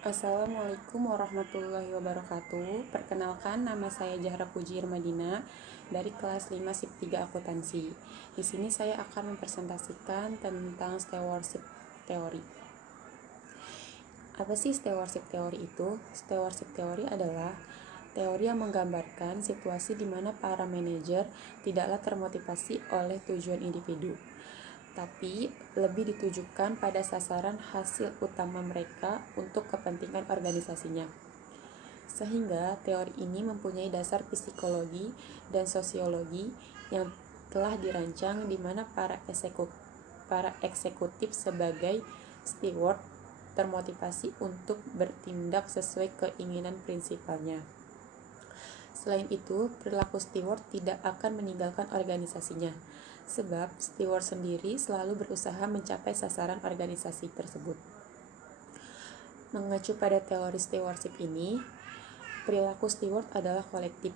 Assalamualaikum warahmatullahi wabarakatuh. Perkenalkan, nama saya Zahra Puji Irmadina dari kelas 5 SIP 3 Akuntansi. Di sini saya akan mempresentasikan tentang stewardship teori. Apa sih stewardship teori itu? Stewardship teori adalah teori yang menggambarkan situasi di mana para manajer tidaklah termotivasi oleh tujuan individu, tapi lebih ditujukan pada sasaran hasil utama mereka untuk kepentingan organisasinya. Sehingga teori ini mempunyai dasar psikologi dan sosiologi yang telah dirancang di mana para eksekutif sebagai steward termotivasi untuk bertindak sesuai keinginan prinsipalnya. Selain itu, perilaku steward tidak akan meninggalkan organisasinya, sebab steward sendiri selalu berusaha mencapai sasaran organisasi tersebut. Mengacu pada teori stewardship ini, perilaku steward adalah kolektif,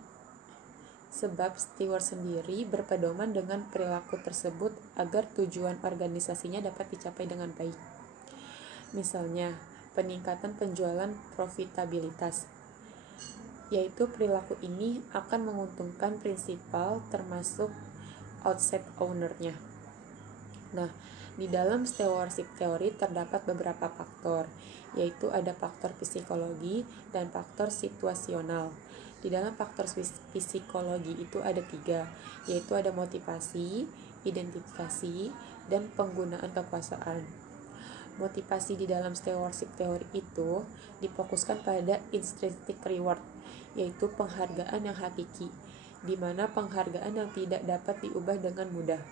sebab steward sendiri berpedoman dengan perilaku tersebut agar tujuan organisasinya dapat dicapai dengan baik. Misalnya, peningkatan penjualan profitabilitas, yaitu perilaku ini akan menguntungkan prinsipal termasuk outside owner-nya. Nah, di dalam stewardship teori terdapat beberapa faktor, yaitu ada faktor psikologi dan faktor situasional. Di dalam faktor psikologi itu ada 3, yaitu ada motivasi, identifikasi, dan penggunaan kekuasaan. Motivasi di dalam stewardship teori itu difokuskan pada intrinsic reward, yaitu penghargaan yang hakiki, di mana penghargaan yang tidak dapat diubah dengan mudah.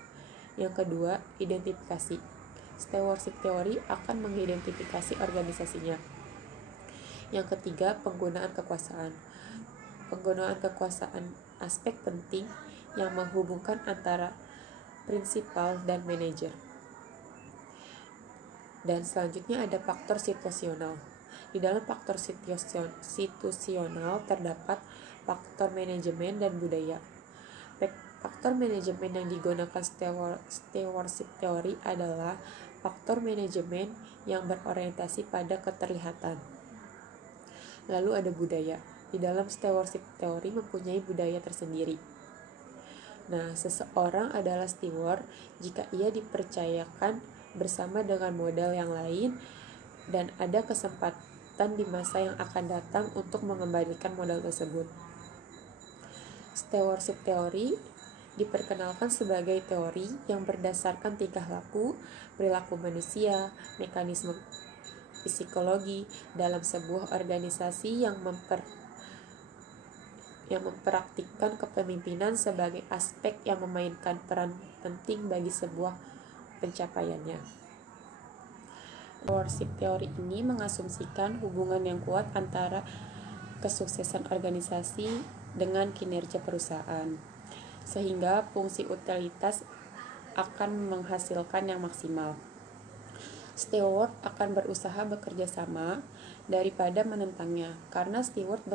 Yang kedua, identifikasi. Stewardship teori akan mengidentifikasi organisasinya. Yang ketiga, penggunaan kekuasaan. Penggunaan kekuasaan aspek penting yang menghubungkan antara prinsipal dan manajer. Dan selanjutnya ada faktor situasional. Di dalam faktor situasional terdapat faktor manajemen dan budaya. Faktor manajemen yang digunakan stewardship teori adalah faktor manajemen yang berorientasi pada keterlihatan. Lalu ada budaya. Di dalam stewardship teori mempunyai budaya tersendiri. Nah, seseorang adalah steward jika ia dipercayakan bersama dengan modal yang lain dan ada kesempatan di masa yang akan datang untuk mengembalikan modal tersebut. Stewardship teori diperkenalkan sebagai teori yang berdasarkan tingkah laku, perilaku manusia, mekanisme psikologi dalam sebuah organisasi yang mempraktikkan kepemimpinan sebagai aspek yang memainkan peran penting bagi sebuah pencapaiannya. Stewardship teori ini mengasumsikan hubungan yang kuat antara kesuksesan organisasi dengan kinerja perusahaan, sehingga fungsi utilitas akan menghasilkan yang maksimal. Steward akan berusaha bekerja sama daripada menentangnya, karena steward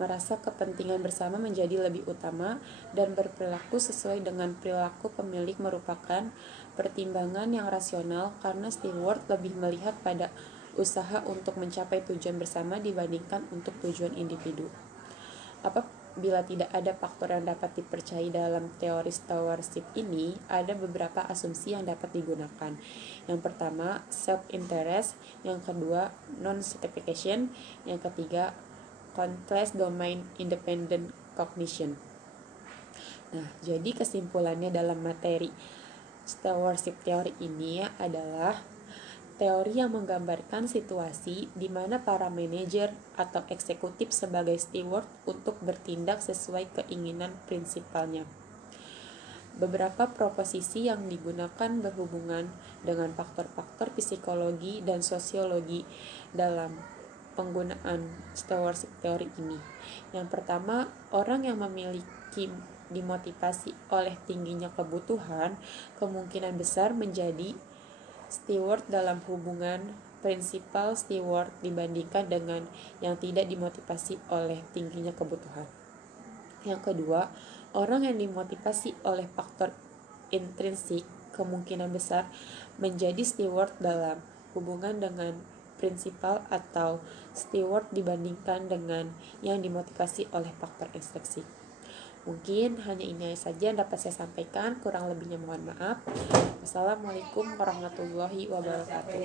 merasa kepentingan bersama menjadi lebih utama dan berperilaku sesuai dengan perilaku pemilik merupakan pertimbangan yang rasional karena steward lebih melihat pada usaha untuk mencapai tujuan bersama dibandingkan untuk tujuan individu. Apabila tidak ada faktor yang dapat dipercayai dalam teori stewardship ini, ada beberapa asumsi yang dapat digunakan. Yang pertama, self-interest. Yang kedua, non-certification. Yang ketiga, Countless Domain Independent Cognition. Nah, jadi kesimpulannya dalam materi stewardship teori ini adalah teori yang menggambarkan situasi di mana para manajer atau eksekutif sebagai steward untuk bertindak sesuai keinginan prinsipalnya. Beberapa proposisi yang digunakan berhubungan dengan faktor-faktor psikologi dan sosiologi dalam penggunaan stewardship teori ini. Yang pertama, orang yang memiliki dimotivasi oleh tingginya kebutuhan kemungkinan besar menjadi steward dalam hubungan prinsipal steward dibandingkan dengan yang tidak dimotivasi oleh tingginya kebutuhan. Yang kedua, orang yang dimotivasi oleh faktor intrinsik kemungkinan besar menjadi steward dalam hubungan dengan prinsipal atau steward dibandingkan dengan yang dimotivasi oleh faktor instruksi. Mungkin hanya ini saja yang dapat saya sampaikan, kurang lebihnya mohon maaf. Wassalamualaikum warahmatullahi wabarakatuh.